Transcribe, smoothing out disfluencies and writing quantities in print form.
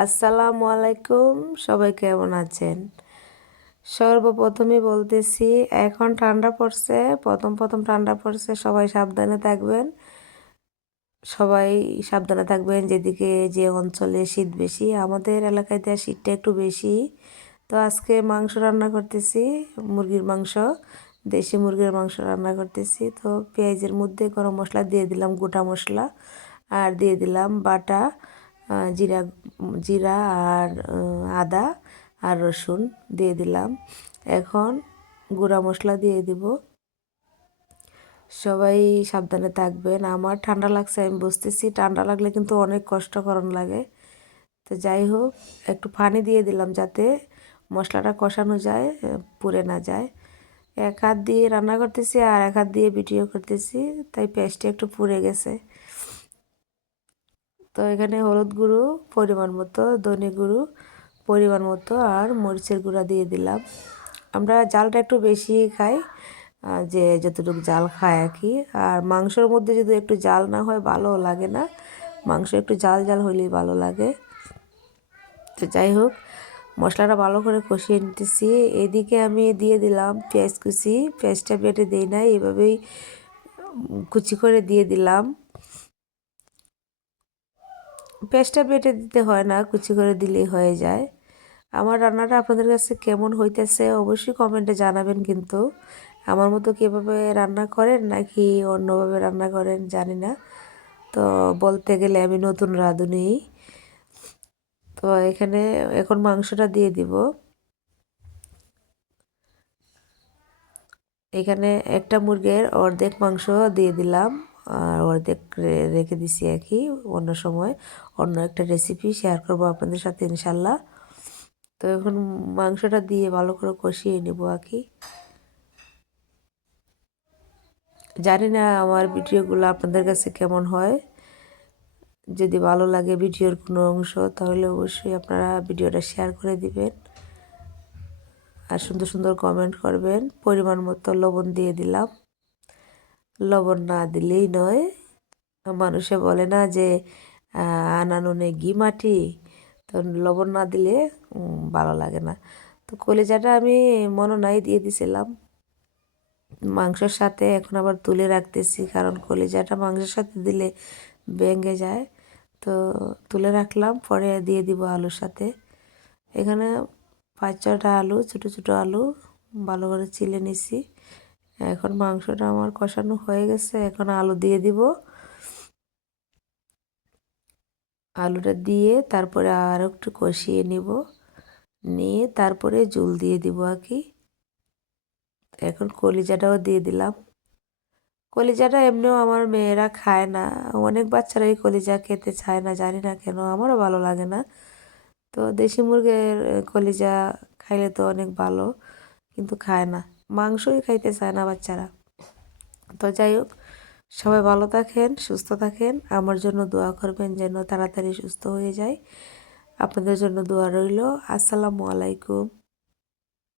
আসসালামু আলাইকুম, সবাই কেমন আছেন? সর্বপ্রথমে বলতেছি, এখন ঠান্ডা পড়ছে, প্রথম প্রথম ঠান্ডা পড়ছে, সবাই সাবধানে থাকবেন। সবাই সাবধানে থাকবেন যেদিকে যে অঞ্চলে শীত বেশি। আমাদের এলাকায় দেওয়া শীতটা একটু বেশি। তো আজকে মাংস রান্না করতেছি, মুরগির মাংস, দেশি মুরগির মাংস রান্না করতেছি। তো পেঁয়াজের মধ্যে গরম মশলা দিয়ে দিলাম, গোটা মশলা, আর দিয়ে দিলাম বাটা জিরা, জিরা আর আদা আর রসুন দিয়ে দিলাম। এখন গুঁড়া মশলা দিয়ে দিব। সবাই সাবধানে থাকবেন। আমার ঠান্ডা লাগছে, আমি বুঝতেছি। ঠান্ডা লাগলে কিন্তু অনেক কষ্টকরণ লাগে। তো যাই হোক, একটু পানি দিয়ে দিলাম যাতে মশলাটা কষানো যায়, পুড়ে না যায়। এক হাত দিয়ে রান্না করতেছি আর এক হাত দিয়ে ভিডিও করতেছি, তাই পেঁয়াজটা একটু পুড়ে গেছে। তো এখানে হলুদ গুঁড়ো পরিমাণ মতো, ধনে গুঁড়ো পরিমাণ মতো আর মরিচের গুঁড়া দিয়ে দিলাম। আমরা জালটা একটু বেশি খাই, যে যতটুকু জাল খায় আর কি। আর মাংসর মধ্যে যদি একটু জাল না হয় ভালো লাগে না, মাংস একটু জাল জাল হলেই ভালো লাগে। তো যাই হোক, মশলাটা ভালো করে কষিয়ে নিতেছি। এদিকে আমি দিয়ে দিলাম পেঁয়াজ কুচি। পেঁয়াজটা বেটে দিই নাই, এভাবেই কুচি করে দিয়ে দিলাম। পেঁয়াজটা বেটে দিতে হয় না, কুচি করে দিলেই হয়ে যায়। আমার রান্নাটা আপনাদের কাছে কেমন হইতেছে অবশ্যই কমেন্টে জানাবেন। কিন্তু আমার মতো কীভাবে রান্না করেন নাকি অন্যভাবে রান্না করেন জানি না। তো বলতে গেলে আমি নতুন রাঁধুনি। তো এখানে এখন মাংসটা দিয়ে দিব। এখানে একটা মুরগির অর্ধেক মাংস দিয়ে দিলাম, আর অর্ধেক রেখে দিছি আর কি। অন্য সময় অন্য একটা রেসিপি শেয়ার করবো আপনাদের সাথে ইনশাল্লাহ। তো এখন মাংসটা দিয়ে ভালো করে কষিয়ে নেব আর কি। জানি না আমার ভিডিওগুলো আপনাদের কাছে কেমন হয়। যদি ভালো লাগে ভিডিওর কোনো অংশ, তাহলে অবশ্যই আপনারা ভিডিওটা শেয়ার করে দিবেন আর সুন্দর সুন্দর কমেন্ট করবেন। পরিমাণ মতো লবণ দিয়ে দিলাম। লবণ না দিলেই নয়, মানুষে বলে না যে আনা নুনে ঘি মাটি। তো লবণ না দিলে ভালো লাগে না। তো কলিজাটা আমি মনে নাই দিয়ে দিছিলাম মাংসের সাথে, এখন আবার তুলে রাখতেছি কারণ কলিজাটা মাংসের সাথে দিলে ভেঙে যায়। তো তুলে রাখলাম, পরে দিয়ে দিব আলুর সাথে। এখানে 5-6টা আলু, ছোটো ছোটো আলু ভালো করে চিলে নিছি। এখন মাংসটা আমার কষানো হয়ে গেছে, এখন আলু দিয়ে দিব। আলুটা দিয়ে তারপরে আর একটু কষিয়ে নিব, নিয়ে তারপরে ঝোল দিয়ে দিব আর কি। এখন কলিজাটাও দিয়ে দিলাম। কলিজাটা এমনিও আমার মেয়েরা খায় না, অনেক বাচ্চারাই কলিজা খেতে চায় না, জানি না কেন, আমারও ভালো লাগে না। তো দেশি মুরগির কলিজা খাইলে তো অনেক ভালো, কিন্তু খায় না, মাংসই খাইতে চায় না বাচ্চারা। তো যাই হোক, সবাই ভালো থাকেন, সুস্থ থাকেন, আমার জন্য দোয়া করবেন যেন তাড়াতাড়ি সুস্থ হয়ে যায়। আপনাদের জন্য দোয়া রইল। আসসালামু আলাইকুম।